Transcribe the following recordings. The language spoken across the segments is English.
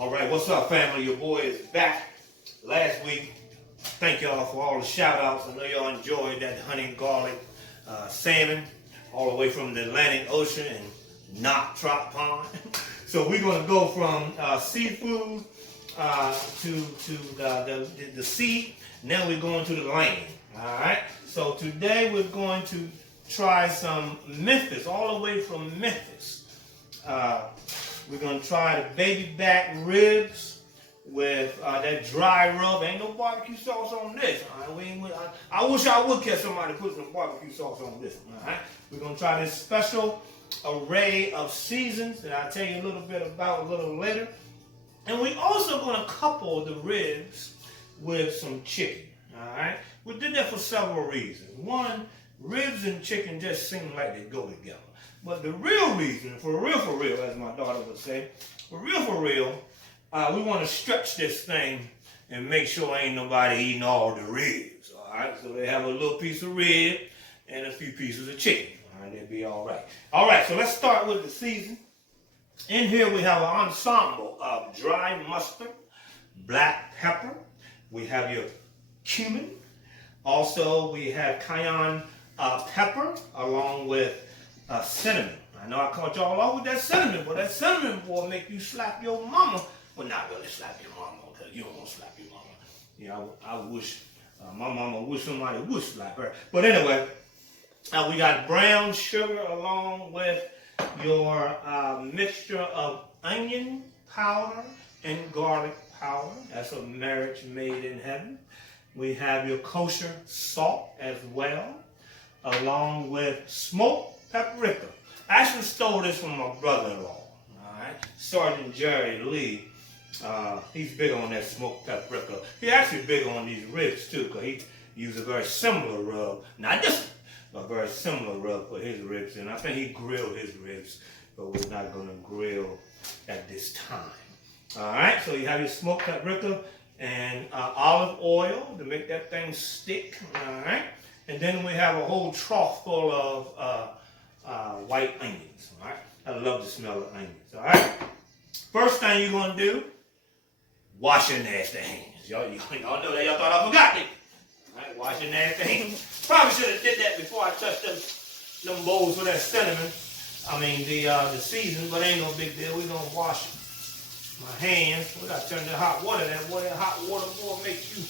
All right, what's up, family? Your boy is back. Last week, thank y'all for all the shout-outs. I know y'all enjoyed that honey and garlic salmon all the way from the Atlantic Ocean and not Trout Pond. So we're going to go from seafood to the sea. Now we're going to the land. All right. So today we're going to try some Memphis, all the way from Memphis. We're going to try the baby back ribs with that dry rub. Ain't no barbecue sauce on this. All right? I wish I would catch somebody put some barbecue sauce on this one. All right? We're going to try this special array of seasons that I'll tell you a little bit about a little later. And we're also going to couple the ribs with some chicken. All right? We did that for several reasons. One, ribs and chicken just seem like they go together. But the real reason, for real, as my daughter would say, for real, we want to stretch this thing and make sure ain't nobody eating all the ribs. All right? So they have a little piece of rib and a few pieces of chicken. All right? They'll be all right. All right, so let's start with the season. In here we have an ensemble of dry mustard, black pepper. We have your cumin. Also, we have cayenne pepper along with cinnamon. I know I caught y'all off with that cinnamon, but that cinnamon will make you slap your mama. Well, not really slap your mama, because you don't want to slap your mama. You know, I wish, my mama wish somebody would slap her. But anyway, we got brown sugar along with your mixture of onion powder and garlic powder. That's a marriage made in heaven. We have your kosher salt as well, along with smoked paprika. I actually stole this from my brother-in-law, all right? Sergeant Jerry Lee. He's big on that smoked paprika. He's actually big on these ribs too, because he used a very similar rub. Not just a very similar rub for his ribs, and I think he grilled his ribs, but we're not going to grill at this time. All right, so you have your smoked paprika and olive oil to make that thing stick, all right? And then we have a whole trough full of white onions, all right? I love the smell of onions, all right? First thing you're going to do, wash your nasty hands. Y'all know that. Y'all thought I forgot it. All right, wash your nasty hands. Probably should have did that before I touched them bowls with that cinnamon. I mean, the season, but ain't no big deal. We're going to wash my hands. We got to turn the hot water. That hot water will make you,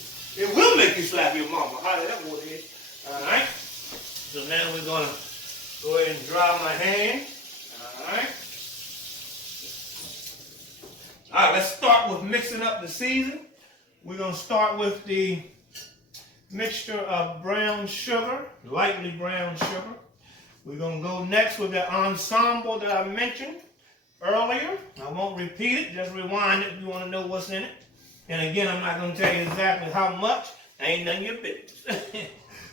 it will make you slap your mama. Hotter that water is. All right. So now we're going to go ahead and dry my hand. All right. All right, let's start with mixing up the season. We're going to start with the mixture of brown sugar, lightly brown sugar. We're going to go next with the ensemble that I mentioned earlier. I won't repeat it, just rewind it if you want to know what's in it. And again, I'm not going to tell you exactly how much. Ain't none of your business.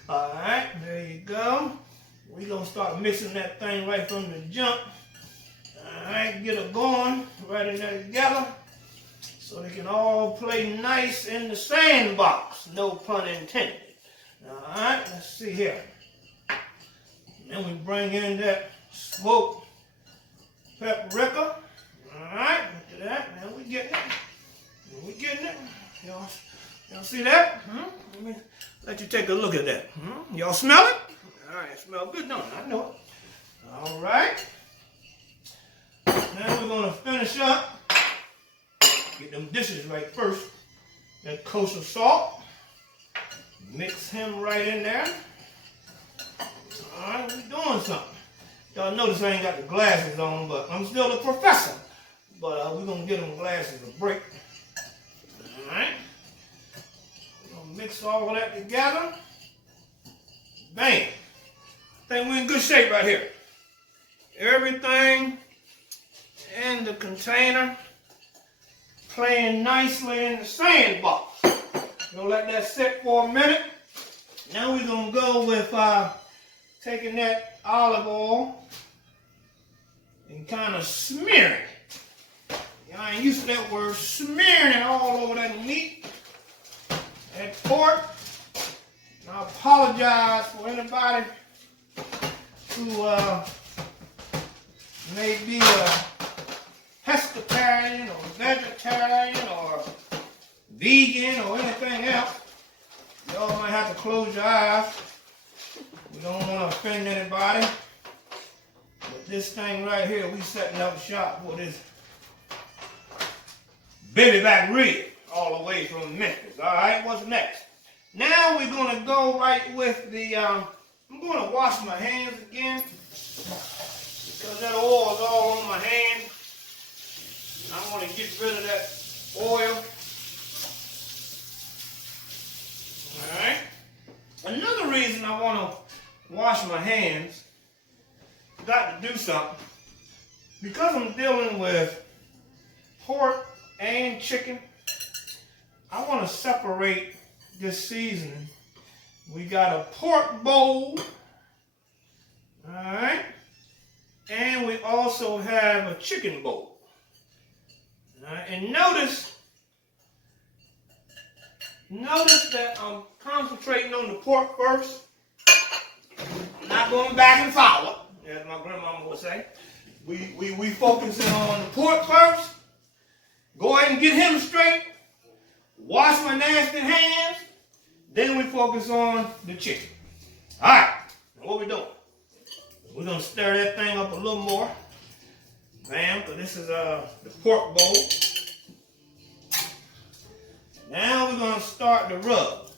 All right, there you go. We're going to start mixing that thing right from the jump. All right, get it going right in there together so they can all play nice in the sandbox. No pun intended. All right, let's see here. Then we bring in that smoked paprika. All right, look at that. Now we're getting it. We're getting it. Y'all see that? Let me let you take a look at that. Y'all smell it? All right, it smells good, don't it? I know it. All right. Now we're going to finish up. Get them dishes right first. That kosher salt. Mix him right in there. All right, we're doing something. Y'all notice I ain't got the glasses on, but I'm still a professor. But we're going to give them glasses a break. All right. We're going to mix all of that together. Bam. I think we're in good shape right here. Everything in the container playing nicely in the sandbox. Gonna let that sit for a minute. Now we're gonna go with taking that olive oil and kind of smearing it. Y'all ain't used to that word, smearing it all over that meat, that pork. And I apologize for anybody who may be a pescatarian or vegetarian. vegetarian or vegan or anything else, y'all might have to close your eyes. We don't want to offend anybody. But this thing right here, we setting up shop for this baby back rib all the way from Memphis. All right, what's next? Now we're going to go right with the, I'm going to wash my hands again because that oil is all on my hand. I want to get rid of that oil. All right. Another reason I want to wash my hands, got to do something. Because I'm dealing with pork and chicken, I want to separate this seasoning. We got a pork bowl, all right, and we also have a chicken bowl. All right, and notice that I'm concentrating on the pork first, not going back and forward, as my grandmama would say. We focusing on the pork first. Go ahead and get him straight. Wash my nasty hands. Then we focus on the chicken. All right, what we doing? We're going to stir that thing up a little more. Bam, because this is the pork bowl. Now we're going to start the rub.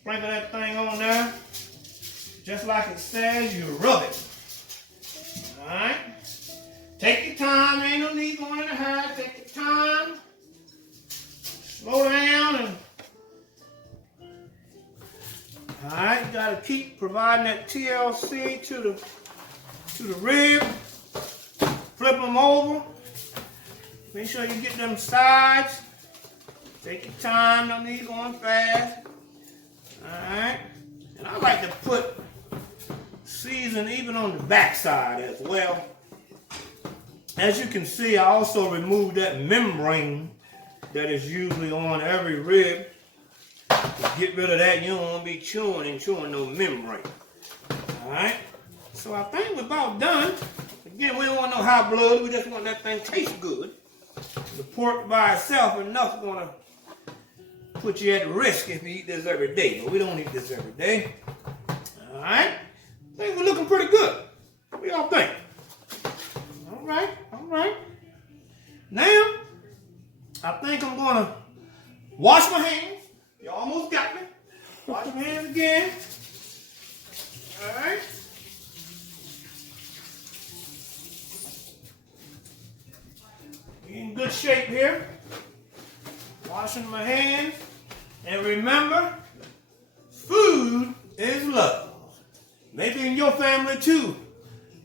Sprinkle that thing on there. Just like it says, you rub it. All right? Take your time. Ain't no need going in a hurry. Take your time. Slow down and all right, you got to keep providing that TLC to the rib. Flip them over. Make sure you get them sides. Take your time, no need going fast. All right, and I like to put season even on the back side as well. As you can see, I also removed that membrane that is usually on every rib. To get rid of that, you don't want to be chewing no membrane. Alright? So I think we're about done. Again, we don't want no hot blood. We just want that thing to taste good. The pork by itself enough is going to put you at risk if you eat this every day. But we don't eat this every day. Alright? I think we're looking pretty good. What do y'all think? Alright, alright. Now, I think I'm going to wash my hands. You almost got me. Wash your hands again. All right. In good shape here. Washing my hands. And remember, food is love. Maybe in your family too.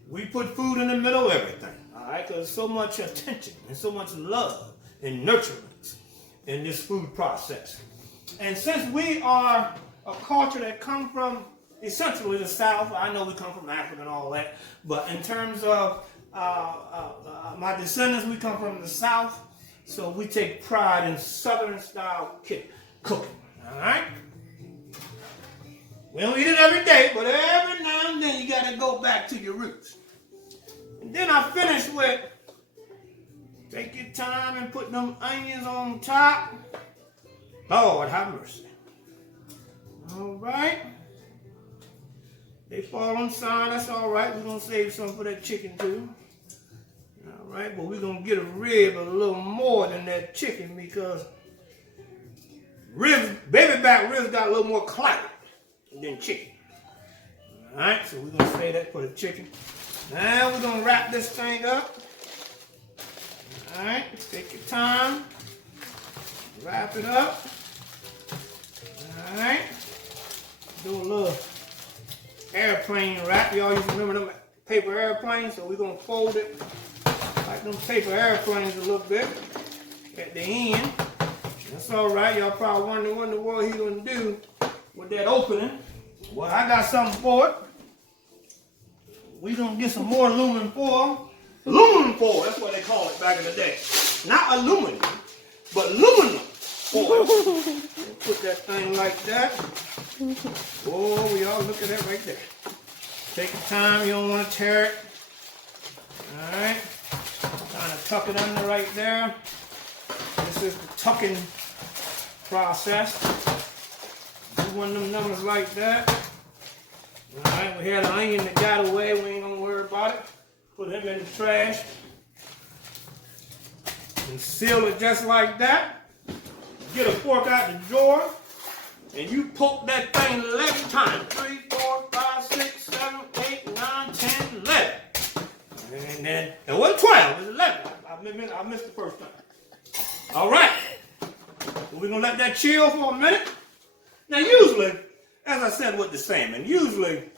We put food in the middle of everything. All right, because there's so much attention and so much love and nurturance in this food process. And since we are a culture that comes from essentially the South, I know we come from Africa and all that, but in terms of my descendants, we come from the South, so we take pride in Southern style cooking, all right? We don't eat it every day, but every now and then you got to go back to your roots. And then I finish with, take your time and put them onions on top. Lord, have mercy. All right. They fall on side, that's all right. We're going to save some for that chicken too. All right, but we're going to get a rib a little more than that chicken because ribs, baby back ribs got a little more clarity than chicken. All right, so we're going to save that for the chicken. Now we're going to wrap this thing up. All right, take your time. Wrap it up. All right. Do a little airplane wrap. Y'all used to remember them paper airplanes, so we're going to fold it like them paper airplanes a little bit at the end. That's all right. Y'all probably wondering what in the world he's going to do with that opening. Well, I got something for it. We're going to get some more aluminum foil. Aluminum foil, that's what they call it back in the day. Not aluminum, but aluminum foil. Put that thing like that. Oh, we all look at that right there. Take your time, you don't want to tear it. All right. Kind of tuck it under right there. This is the tucking process. Do one of them numbers like that. All right, we had an onion that got away. We ain't gonna worry about it. Put him in the trash. And seal it just like that. Get a fork out the drawer. And you poke that thing 11 times. 3, 4, 5, 6, 7, 8, 9, 10, 11. And then, it wasn't 12, it was 11. I missed the first time. All right. So we're going to let that chill for a minute. Now, usually, as I said with the salmon, usually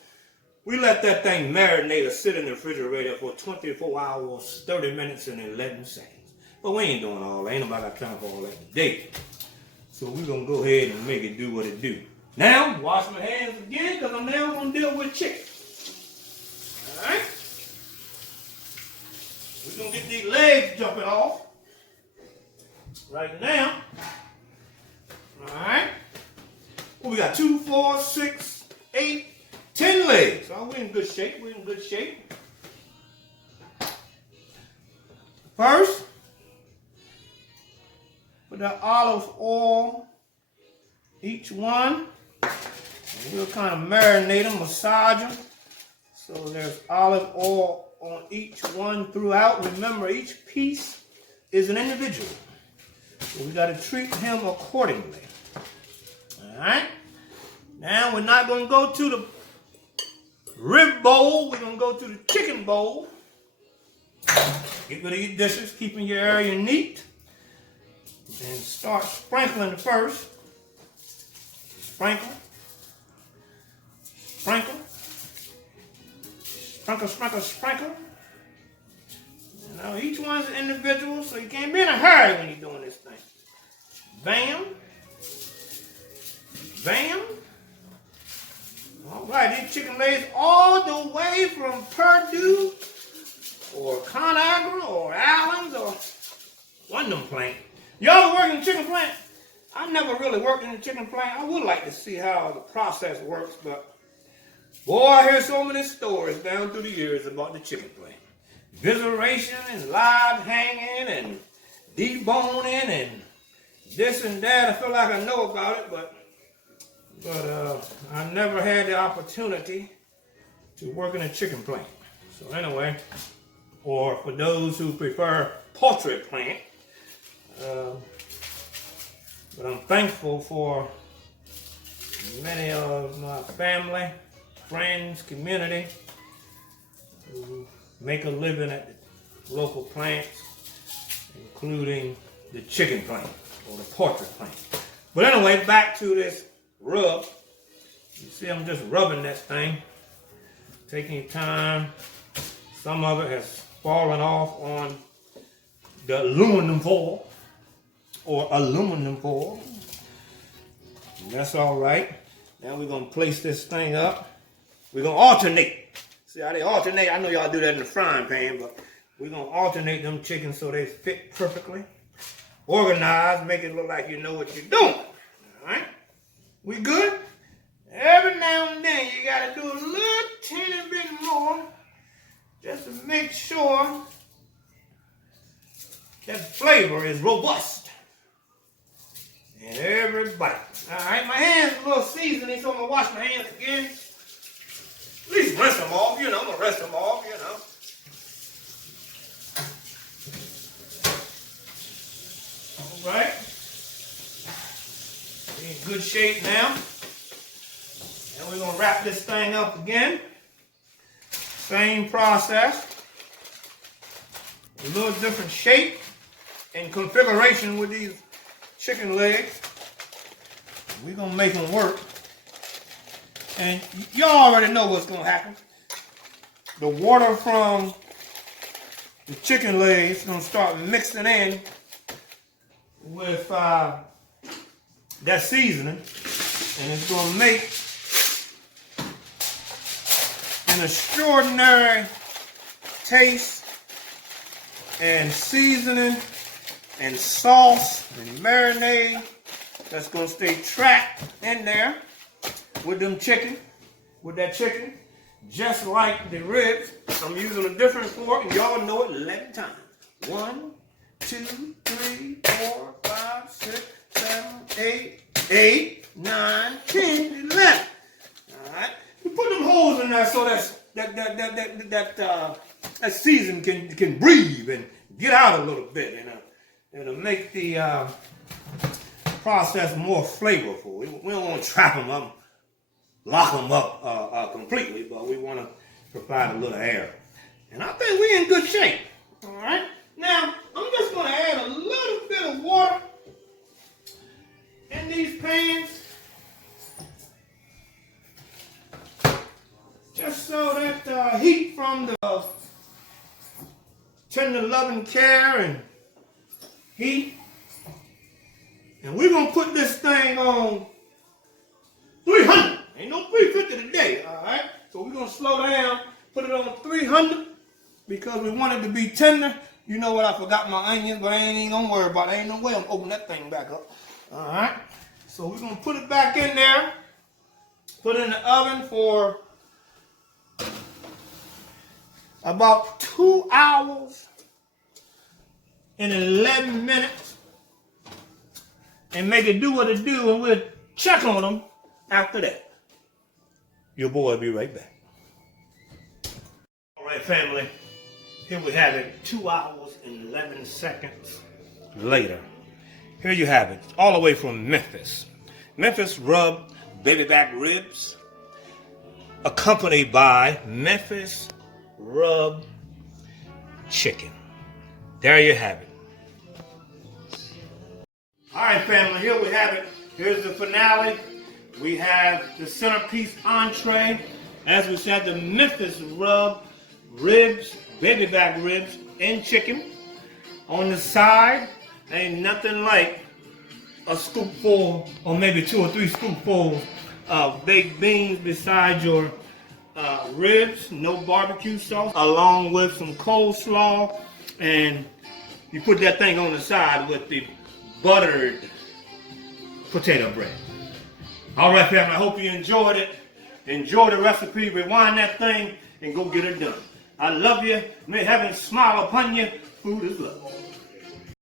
we let that thing marinate or sit in the refrigerator for 24 hours, 30 minutes, and 11 seconds. But we ain't doing all that. Ain't nobody got time for all that today. So we're going to go ahead and make it do what it do. Now, wash my hands again because I'm now going to deal with chicken. All right? We're going to get these legs jumping off right now. All right? Well, we got 2, 4, 6, 8, 10 legs. So we're in good shape. We're in good shape. First, put the olive oil, each one. And we'll kind of marinate them, massage them. So there's olive oil on each one throughout. Remember, each piece is an individual. So we got to treat him accordingly. All right? Now we're not going to go to the rib bowl. We're going to go to the chicken bowl. Get rid of your dishes, keeping your area neat. And start sprinkling first. Sprinkle. Sprinkle. Sprinkle, sprinkle, sprinkle. You know, each one's an individual, so you can't be in a hurry when you're doing this thing. Bam. Bam. All right, these chicken legs all the way from Purdue or ConAgra or Allen's or one of them plants. Y'all work in the chicken plant? I never really worked in the chicken plant. I would like to see how the process works, but boy, I hear so many stories down through the years about the chicken plant. Visceration and live hanging and deboning and this and that. I feel like I know about it, but I never had the opportunity to work in a chicken plant. So anyway, or for those who prefer poultry plant, but I'm thankful for many of my family, friends, community who make a living at the local plants, including the chicken plant or the poultry plant. But anyway, back to this rub. You see I'm just rubbing that thing, taking time. Some of it has fallen off on the aluminum foil or aluminum foil. And that's all right. Now we're going to place this thing up. We're going to alternate. See how they alternate? I know y'all do that in the frying pan, but we're going to alternate them chickens so they fit perfectly. Organized, make it look like you know what you're doing. All right? We good? Every now and then you got to do a little teeny bit more just to make sure that flavor is robust in every bite. All right, my hands are a little seasoning, so I'm going to wash my hands again. At least rinse them off, you know. I'm going to rinse them off, you know. All right. We're in good shape now. And we're going to wrap this thing up again. Same process. A little different shape and configuration with these chicken legs. We're going to make them work. And y'all already know what's going to happen. The water from the chicken legs is going to start mixing in with that seasoning. And it's going to make an extraordinary taste and seasoning and sauce and marinade that's going to stay trapped in there with them chicken, with that chicken, just like the ribs. I'm using a different fork, and y'all know it 11 times. 1, 2, 3, 4, 5, 6, 7, 8, 8, 9, 10, 11. All right. We put them holes in there so that season can breathe and get out a little bit, and it'll make the process more flavorful. We don't want to trap them up, lock them up completely, but we want to provide a little air. And I think we're in good shape. All right. Now, I'm just going to add a little bit of water in these pans, just so that heat from the tender loving care and heat. And we're going to put this thing on 300. Ain't no 350 today, all right? So we're going to slow down, put it on 300 because we want it to be tender. You know what? I forgot my onions, but I ain't even going to worry about it. Ain't no way I'm opening that thing back up. All right? So we're going to put it back in there, put it in the oven for about 2 hours and 11 minutes and make it do what it do, and we'll check on them after that. Your boy will be right back. All right, family. Here we have it, 2 hours and 11 seconds later. Here you have it, all the way from Memphis. Memphis rub baby back ribs, accompanied by Memphis rub chicken. There you have it. All right, family, here we have it. Here's the finale. We have the centerpiece entree. As we said, the Memphis rub ribs, baby back ribs, and chicken. On the side, ain't nothing like a scoopful or maybe 2 or 3 scoopfuls of baked beans beside your ribs, no barbecue sauce, along with some coleslaw, and you put that thing on the side with the buttered potato bread. All right, family, I hope you enjoyed it. Enjoy the recipe, rewind that thing, and go get it done. I love you. May heaven smile upon you. Food is love.